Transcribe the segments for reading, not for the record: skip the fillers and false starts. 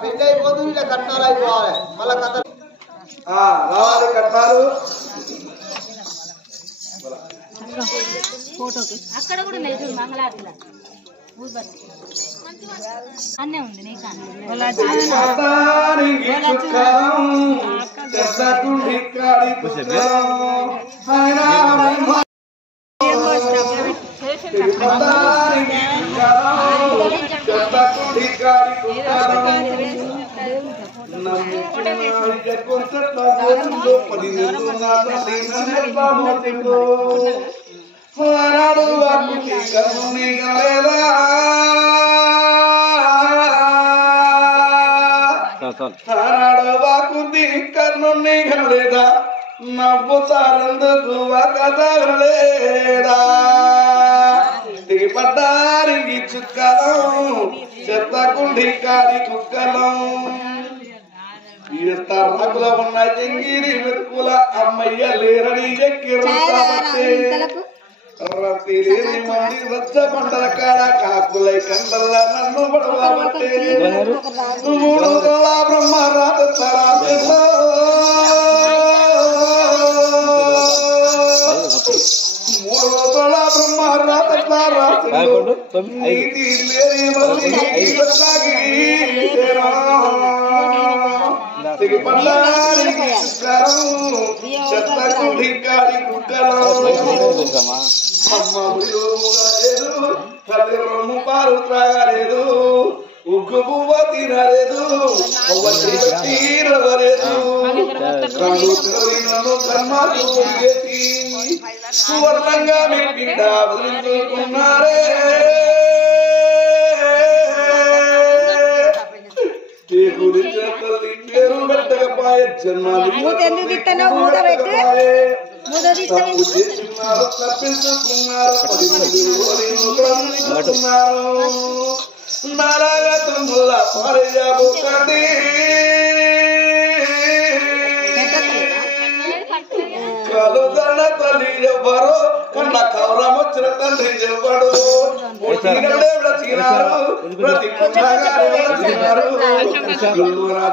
పెళ్ళైపోతుంది ఇలా కట్నాలు అయిపోవాలి మళ్ళా కథ రావాలి కట్నాలు ఫోటోకి అక్కడ కూడా లేదు మంగళారతిలో అన్నే ఉంది నీ వాకుంది కర్ణుని గలేదా నవ్వుతారందుకు కదలేదా దిగి పడ్డానికి చుక్కలం చెత్తకుండి కాడి కుక్కలం రకుల ఉన్న ఎంగిరి వెతుకుల అమ్మయ్య లేరని ఎక్కిరని మంది రచ్చ పంటల కాడ కాకులై కండల్లా నన్ను పడవబట్టే మూడు బ్రహ్మ పాలు త్రాగలేదు ఉగ్గు పువ్వ తినలేదు తీరవలేదు సువర్ణంగా మీ పీడ వదులుకున్నారే గురించి పేరు పెట్టకపోయే జన్మాలు తప్పించుకున్నారు నారాగా తమ్ముల పారయ్యబోకండి కలుదన తల్లి ఎవ్వరు కన్న కౌరం వచ్చిన తండ్రి ఎవ్వడు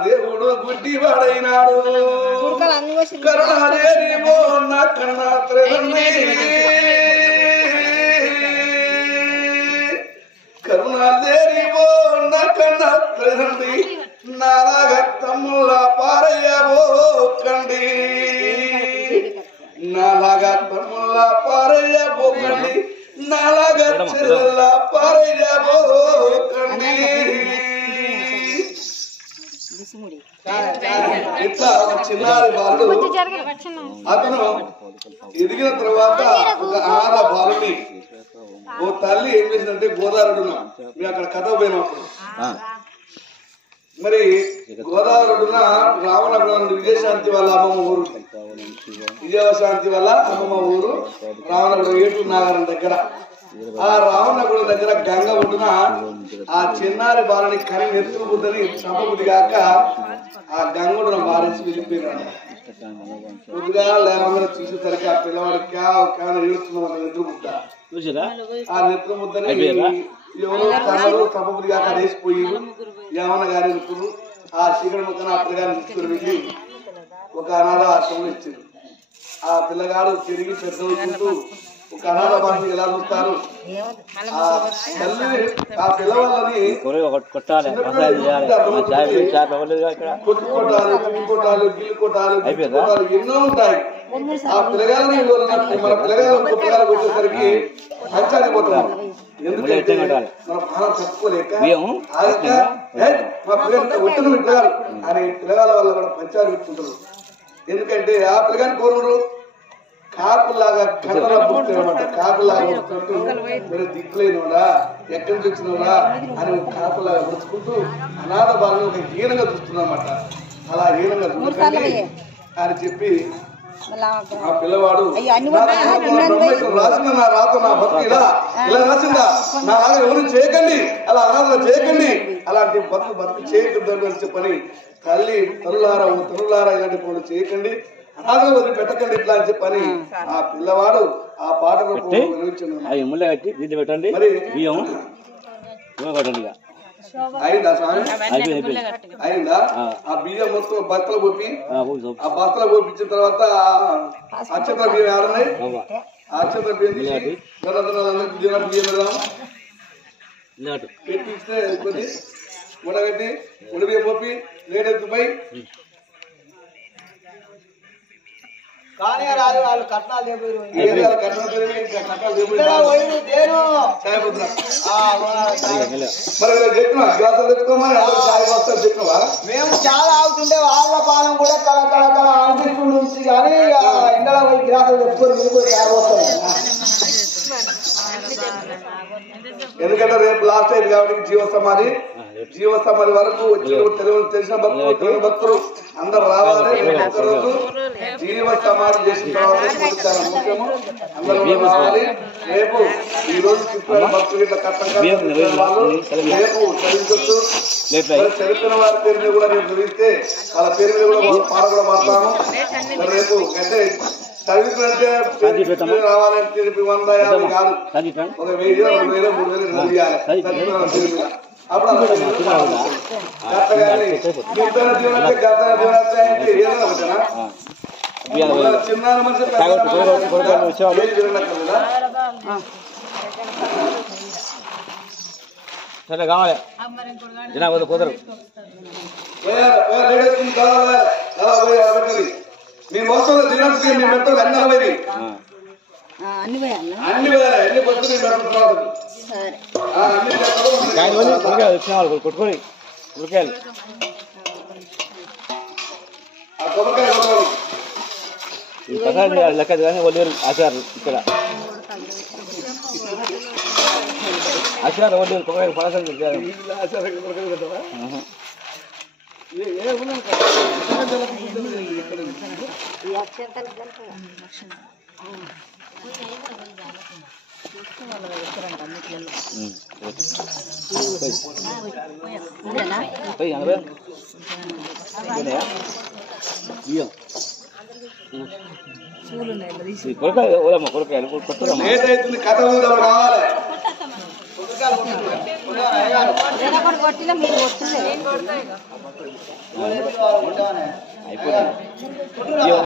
దేవుడు గుడ్డి వాడైనాడు కరుణాదేవి మోహన్న కన్నా కరుణాదేవి మోహన్న కన్నా తండ్రి నారాగా తమ్ముల పారయ్యబోకండి నాలాగా తమ్ముల పారయ్యబోకండి నాలాగా చెల్ల పారయ్యబోకండి ఇట్లా చిన్నారి వాళ్ళు అతను ఎదిగిన తర్వాత ఒక ఆడ బాలుని ఓ తల్లి ఏం చేసిందంటే గోదావరిడున మేము అక్కడ కథ పోయినప్పుడు మరి గోదావరిడున రావణగూడెం విజయశాంతి వాళ్ళ అమ్మమ్మ ఊరు విజయశాంతి వాళ్ళ అమ్మమ్మ ఊరు రావణగూడెం ఏటూరు నాగరం దగ్గర ఆ రావణగూడెం దగ్గర గంగ ఉంటున్న ఆ చిన్నారి బాలని కని నెత్తులు బుద్దని చంపబుద్ధి కాక ఆ గంగుడున బారేసి వెళ్ళిపోయినాడు కొద్దిగా లేవగానే చూసేసరికి ఆ పిల్లవాడికి ఏడుస్తున్న నెత్తులు ముద్ద ఆ నెత్తులు ముద్దని ఎవరో కన్నరు చంపబుద్ధి కాక వేసిపోయి ఏమన్నా గారి నెత్తులు ఆ శిఖర ముద్దను ఆ పిల్లగారిని తీసుకుని వెళ్ళి ఒక అనాథ ఆశ్రమం ఇచ్చింది ఆ పిల్లగాడు తిరిగి పెద్దవుతుంటూ ఒక అనాథ భాషను ఎలా చూస్తారు ఆ పిల్లవాళ్ళని కొట్టుకోటాలు గిల్లు కొట్టాలు ఎన్నో ఉంటాయి ఆ పిల్లగాలని మన పిల్లగాలు పిల్లగాలకు వచ్చేసరికి పంచాడిపోతున్నాం ఎందుకంటే మన ప్రాణం తట్టుకోలేక మా పిల్లలు ఒట్టును పెట్టారు అని పిల్లగాల వల్ల కూడా పంచాలు పెట్టుకుంటారు ఎందుకంటే ఆ పిల్లగాని కోరుడు కాకులాగా కట్టలా పుట్టాడనమాట కాకులాగా పుట్టినట్టు మీరు దిక్కులేనోడా ఎక్కడి నుంచి వచ్చినోడా అని కాకులాగా పుడుచుకుంటూ అనాథ బాలను ఒక హీనంగా చూస్తున్నమాట అలా హీనంగా చూడండి అని చెప్పి ఆ పిల్లవాడు రాసిన నా రాత నా భక్తి ఇలా రాసిందా నా లాగా ఎవరు చేయకండి అలా అనాథ చేయకండి అలాంటి బతుకు చేయకూడదు అని చెప్పని తల్లి తల్లులారా ఇలాంటి పనులు చేయకండి అనాథలు వదిలి పెట్టకండి ఇట్లా అని చెప్పని ఆ పిల్లవాడు ఆ పాట అవి ముళ్ళ కట్టి దీంట్లో పెట్టండి బియ్యం పెట్టండి ఇక అయిందా స్వామి అయిందా ఆ బియ్యం మొత్తం బస్తలు పోపి ఆ బస్తలు పోపించిన తర్వాత అక్షత బియ్యం ఆడున్నాయి ఆ అక్షత బియ్యం తీసి బియ్యం పెడదాము పెట్టిస్తే కొద్ది ఉడగట్టి ఉడిబియ్యం పోపి లేడెత్తుపై కానీ రాదు వాళ్ళు కట్నాలు లేకపోయారు మేము చాలా ఆగుతుంటే వాళ్ళ పానం కూడా కళ అనిపిస్తుంది కానీ ఇంట్లో పోయి గ్లాసులు తెచ్చుకొని మీకు చాయ్ పోస్తాం. ఎందుకంటే రేపు లాస్ట్ అయింది కాబట్టి జీవసమాధి వరకు తెలిసిన భక్తులు అందరు రావాలి. ఒక్కరోజు జీవ సమాధి చేసిన తర్వాత చాలా ముఖ్యము, అందరూ రావాలి. రేపు ఈ రోజు భక్తులు ఇట్లా కట్టంగా రేపు చదివించవచ్చు. చదివిన వారి పేరు మీద కూడా రేపు చదివిస్తే వాళ్ళ పేరు మీద కూడా పాట కూడా మాట్లాడతాము. రేపు అంటే చదివించాలంటే రావాలంటే 150 కాదు, ఒక 1000, 2000, 3000 ఇవ్వాలి. అప్పుడు చిన్న మనిషి సరే కావాలి కుదరు మేము వస్తుంది దినానికి మేము పెడతాం అన్ని అన్ని వస్తుంది కొట్టుకొని ఉరకాయలు లెక్క కానీ వాళ్ళు ఆచారు ఇక్కడ ఆచారు వాళ్ళు కొబ్బరి పడసలు కొరకాయలు కథ రావాలి. అయిపోయింది